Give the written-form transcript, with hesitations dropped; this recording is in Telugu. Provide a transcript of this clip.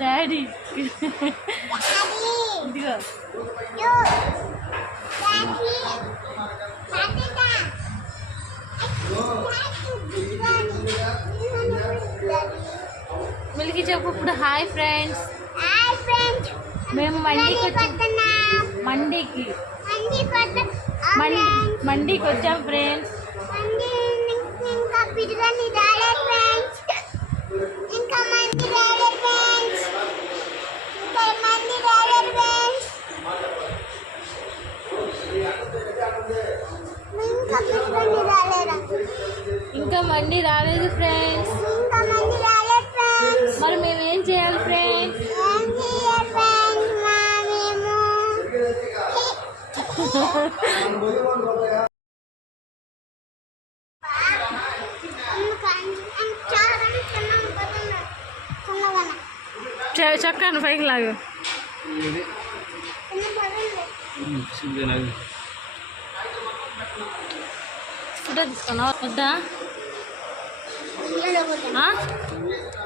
డాడీ ఇదిగో మిల్కి చెప్పు ఇప్పుడు. హాయ్ ఫ్రెండ్స్, మేము మండీకి వచ్చాం ఫ్రెండ్స్. ఇంకా మండి రాలేదు ఫ్రెండ్స్. మరి మేమేం చేయాలి ఫ్రెండ్స్? చక్కను పైకి లాగు. ఫోటో తీసుకున్నావా వద్దా?